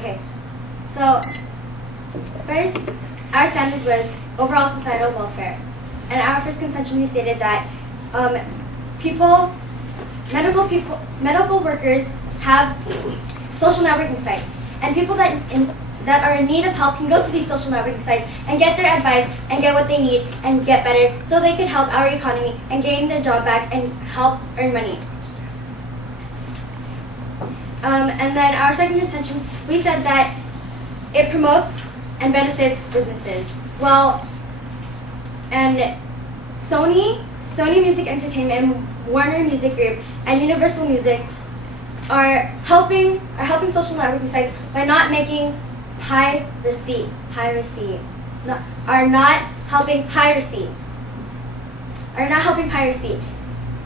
Okay, so first, our standard was overall societal welfare. And our first contention, we stated that medical workers have social networking sites, and people that are in need of help can go to these social networking sites and get their advice and get what they need and get better, so they can help our economy and gain their job back and help earn money. And then our second contention, we said that it promotes and benefits businesses. Well, and Sony Music Entertainment, and Warner Music Group, and Universal Music are helping social networking sites by not making piracy. Are not helping piracy.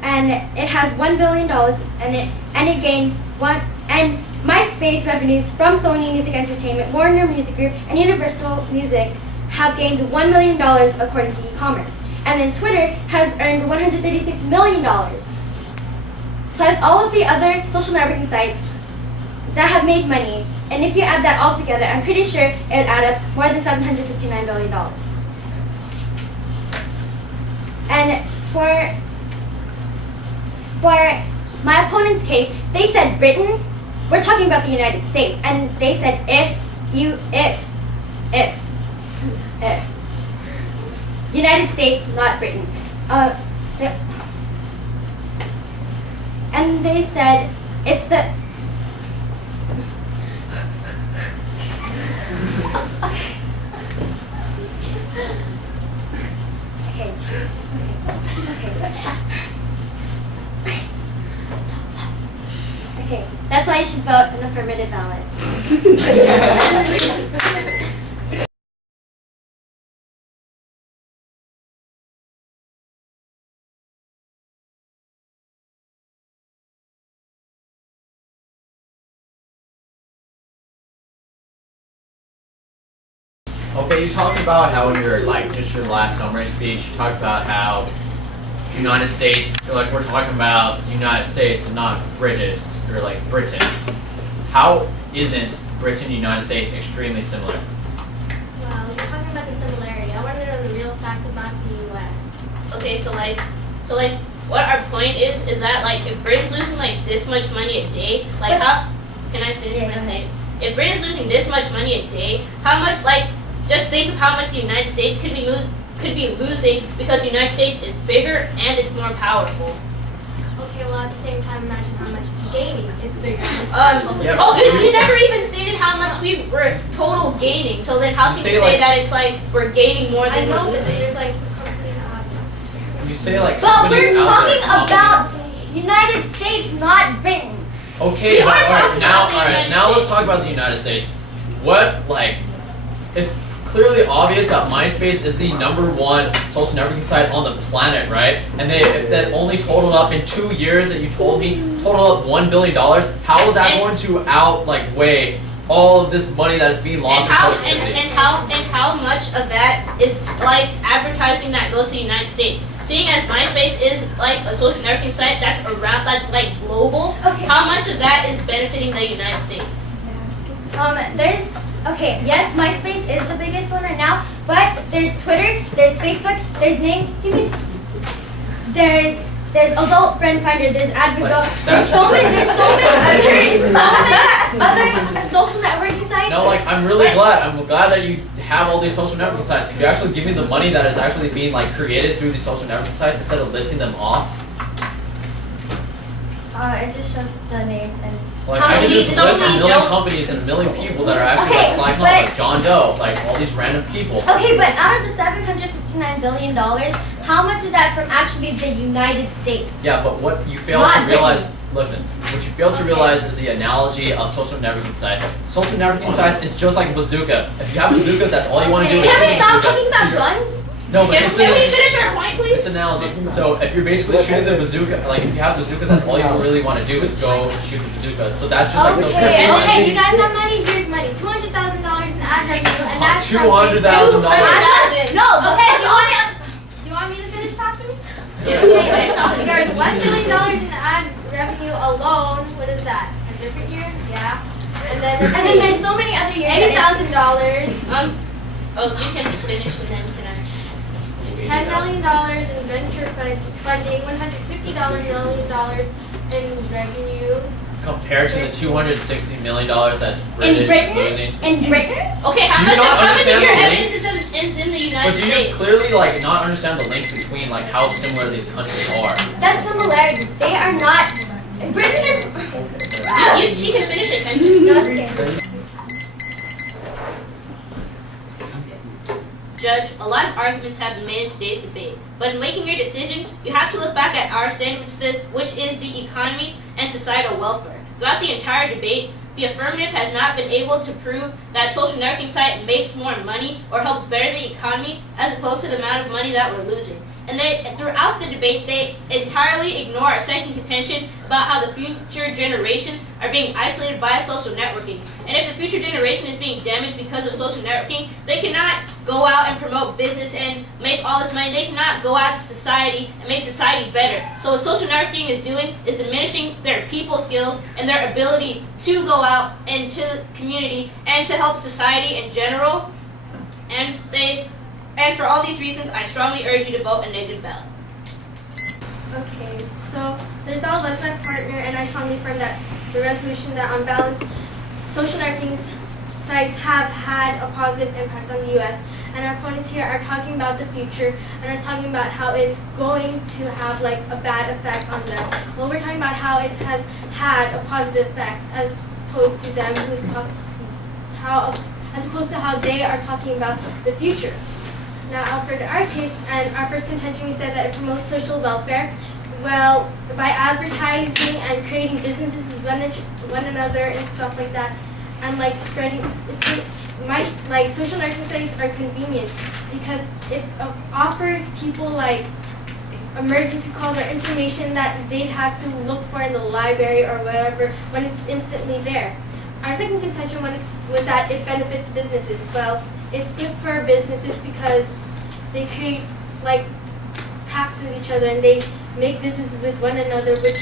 And it has $1 billion, and it gained and MySpace revenues from Sony Music Entertainment, Warner Music Group, and Universal Music have gained $1 million according to e-commerce. And then Twitter has earned $136 million. Plus all of the other social networking sites that have made money. And if you add that all together, I'm pretty sure it would add up more than $759 billion. And for my opponent's case, they said Britain. We're talking about the United States, and they said if United States, not Britain. And they said it's the Okay, that's why you should vote an affirmative ballot. Okay, you talked about how in your just your last summary speech, you talked about how United States, we're talking about United States and not British, or Britain. How isn't Britain and United States extremely similar? Well, you're talking about the similarity. I want to know the real fact about the U.S. Okay, so what our point is that if Britain's losing this much money a day, how can I finish my saying? If Britain's losing this much money a day, how much just think of how much the United States could be losing because the United States is bigger and it's more powerful. Okay, well at the same time, imagine how much it's gaining. It's bigger. You never even stated how much we were total gaining. So then how can you say that it's we're gaining more than we're losing? There's You say But we're talking about United States, not Britain. Okay, all right, now let's talk about the United States. It's clearly obvious that MySpace is the #1 social networking site on the planet, right? And if that only totaled up in 2 years that you told me, totaled up $1 billion, how is that going to outweigh all of this money that is being lost in productivity? And how much of that is advertising that goes to the United States? Seeing as MySpace is a social networking site that's global, how much of that is benefiting the United States? Yes, MySpace is the biggest one right now, but there's Twitter, there's Facebook, there's there's Adult Friend Finder, there's AdVigo, there's so many other social networking sites. No, I'm really glad. I'm glad that you have all these social networking sites. Could you actually give me the money that is actually being created through these social networking sites instead of listing them off? It just shows the names and. I can just list a million companies and a million people that are actually slacking off, John Doe, all these random people. Okay, but out of the $759 billion, how much is that from actually the United States? Yeah, but what you fail to realize, listen, what you fail to realize is the analogy of social networking sites. Social networking sites is just like a bazooka. If you have a bazooka, that's all you want to do is Can we shoot stop bazooka. talking about guns? No, but Can we finish our point, please? It's an analogy. So if you're basically shooting the bazooka, if you have a bazooka, that's all you really want to do is go shoot the bazooka. So that's just social networking. Okay, you guys have money? Here's money. $200,000 in ad revenue, and that's $200,000. No, okay, do you want me to finish talking? Yes. There's $1 billion in ad revenue alone. What is that? A different year? Yeah. And then there's so many other years. $80,000. Oh, you can finish and then can I? $10 million in venture funding, $150 million in revenue. Compared to the $260 million that British is losing. In Britain? Okay, Do you not how much of understand your the evidence link? is in the But United do you States? clearly like not understand the link between like how similar these countries are? That's similarities. They are not. Britain is. She can finish her sentence. No, Judge, a lot of arguments have been made in today's debate, but in making your decision, you have to look back at our stand, which is the economy and societal welfare. Throughout the entire debate, the affirmative has not been able to prove that social networking site makes more money or helps better the economy as opposed to the amount of money that we're losing. And throughout the debate, they entirely ignore our second contention about how the future generations are being isolated by social networking. And if the future generation is being damaged because of social networking, they cannot go out and promote business and make all this money. They cannot go out to society and make society better. So what social networking is doing is diminishing their people skills and their ability to go out into the community and to help society in general. And for all these reasons, I strongly urge you to vote a negative ballot. Okay, so there's all of us, my partner, and I strongly affirm that the resolution that on balance, social networking sites have had a positive impact on the U.S. And our opponents here are talking about the future and are talking about how it's going to have like a bad effect on them. Well, we're talking about how it has had a positive effect as opposed to them who's as opposed to how they are talking about the future. Now, for our case and our first contention, we said that it promotes social welfare. Well, by advertising and creating businesses with one another and stuff like that, and like spreading, social networking sites are convenient because it offers people like emergency calls or information that they'd have to look for in the library or whatever when it's instantly there. Our second contention was that it benefits businesses. Well, it's good for businesses because they create like pacts with each other and they make businesses with one another, which